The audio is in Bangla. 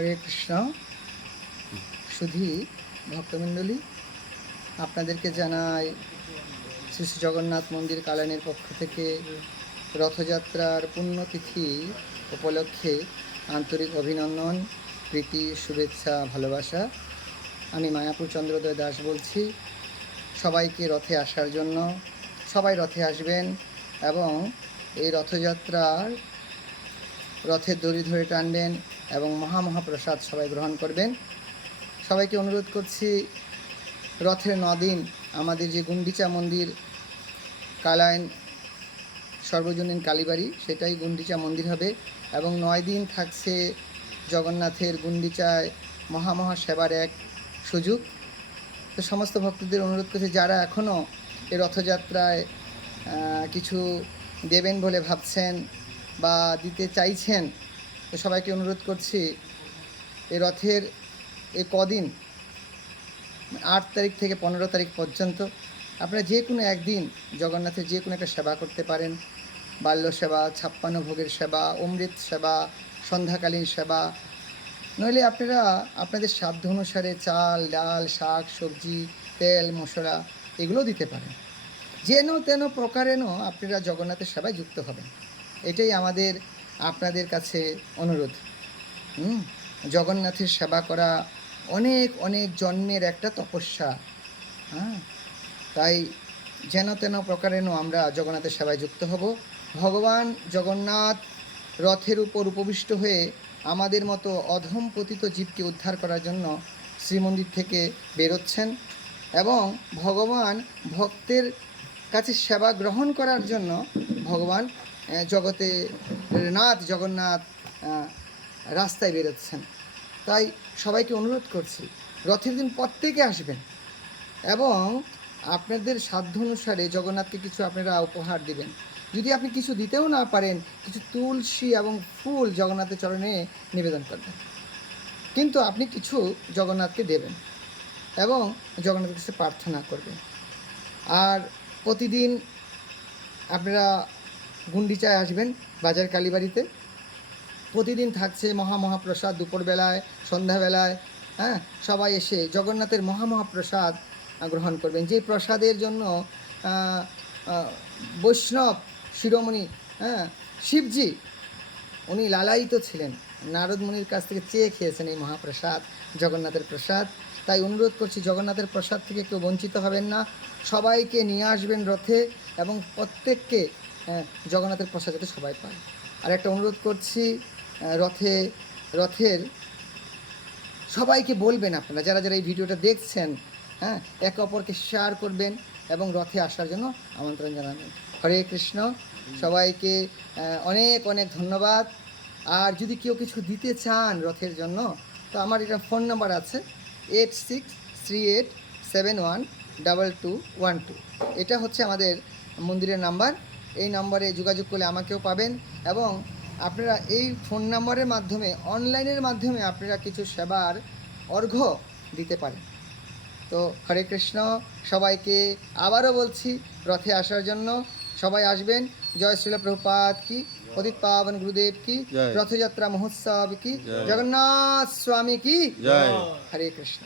হরে কৃষ্ণ। শুধু ভক্তমণ্ডলী, আপনাদেরকে জানাই শ্রী শ্রী জগন্নাথ মন্দির কালানের পক্ষ থেকে রথযাত্রার পুণ্যতিথি উপলক্ষে আন্তরিক অভিনন্দন, প্রীতি, শুভেচ্ছা, ভালোবাসা। আমি মায়াপুর চন্দ্রোদয় দাস বলছি। সবাইকে রথে আসার জন্য, সবাই রথে আসবেন এবং এই রথযাত্রার রথের দড়ি ধরে টানবেন এবং মহাপ্রসাদ সবাই গ্রহণ করবেন। সবাইকে অনুরোধ করছি, রথের 9 দিন আমাদের যে গুন্ডিচা মন্দির কালাইন সর্বজনীন কালীবাড়ি, সেটাই গুন্ডিচা মন্দির হবে এবং 9 দিন থাকছে জগন্নাথের গুন্ডিচায় সেবার এক সুযোগ। তো সমস্ত ভক্তদের অনুরোধ করছি, যারা এখনও এই রথযাত্রায় কিছু দেবেন বলে ভাবছেন বা দিতে চাইছেন, তো সবাইকে অনুরোধ করছি, এই রথের এই কদিন 8 তারিখ থেকে 15 তারিখ পর্যন্ত আপনারা যে কোনো একদিন জগন্নাথের যে কোনো একটা সেবা করতে পারেন। বাল্য সেবা, 56 ভোগের সেবা, অমৃত সেবা, সন্ধ্যাকালীন সেবা, নইলে আপনারা আপনাদের সাধ্য অনুসারে চাল, ডাল, শাক, সবজি, তেল, মশলা এগুলো দিতে পারেন। যেন তেন প্রকারেণ আপনারা জগন্নাথের সেবায় যুক্ত হবেন, এটাই আমাদের আপনাদের কাছে অনুরোধ। জগন্নাথের সেবা করা অনেক অনেক জন্মের একটা তপস্যা। তাই যেন তেন প্রকারেণ আমরা জগন্নাথের সেবায় যুক্ত হব। ভগবান জগন্নাথ রথের উপর উপবিষ্ট হয়ে আমাদের মতো অধম পতিত জীবকে উদ্ধার করার জন্য শ্রীমন্দির থেকে বেরোচ্ছেন এবং ভগবান ভক্তের কাছে সেবা গ্রহণ করার জন্য ভগবান নাথ জগন্নাথ রাস্তায় বেরোচ্ছেন। তাই সবাইকে অনুরোধ করছি, রথের দিন প্রত্যেকে আসবেন এবং আপনাদের সাধ্য অনুসারে জগন্নাথকে কিছু আপনারা উপহার দিবেন। যদি আপনি কিছু দিতেও না পারেন, কিছু তুলসী এবং ফুল জগন্নাথের চরণে নিবেদন করবেন, কিন্তু আপনি কিছু জগন্নাথকে দেবেন এবং জগন্নাথের কাছে প্রার্থনা করবেন। আর প্রতিদিন আপনারা গুন্ডিচায় আসবেন বাজার কালীবাড়িতে। প্রতিদিন থাকছে মহাপ্রসাদ, দুপুরবেলায়, সন্ধ্যাবেলায়। সবাই এসে জগন্নাথের মহাপ্রসাদ গ্রহণ করবেন, যে প্রসাদের জন্য বৈষ্ণব শিরোমণি শিবজি উনি লালায়িত ছিলেন। নারদ মুনির কাছ থেকে চেয়ে খেয়েছেন এই মহাপ্রসাদ, জগন্নাথের প্রসাদ। তাই অনুরোধ করছি, জগন্নাথের প্রসাদ থেকে কেউ বঞ্চিত হবেন না, সবাইকে নিয়ে আসবেন রথে এবং প্রত্যেককে জগন্নাথের প্রসাদ যাতে সবাই পায়। আর একটা অনুরোধ করছি, রথের সবাইকে বলবেন, আপনারা যারা যারা এই ভিডিওটা দেখছেন, একে অপরকে শেয়ার করবেন এবং রথে আসার জন্য আমন্ত্রণ জানাবেন। হরে কৃষ্ণ। সবাইকে অনেক অনেক ধন্যবাদ। আর যদি কেউ কিছু দিতে চান রথের জন্য, তো আমার এটা ফোন নাম্বার আছে 8638712212। এটা হচ্ছে আমাদের মন্দিরের নাম্বার। এই নম্বরে যোগাযোগ করলে আমাকেও পাবেন এবং আপনারা এই ফোন নাম্বারের মাধ্যমে, অনলাইনের মাধ্যমে আপনারা কিছু সেবার অর্ঘ্য দিতে পারেন। তো হরে কৃষ্ণ। সবাইকে আবারও বলছি, রথে আসার জন্য সবাই আসবেন। জয় শ্রীল প্রভুপাদ কি, পতিত পাবন গুরুদেব কি, রথযাত্রা মহোৎসব কি, জগন্নাথ স্বামী কি, হরে কৃষ্ণ।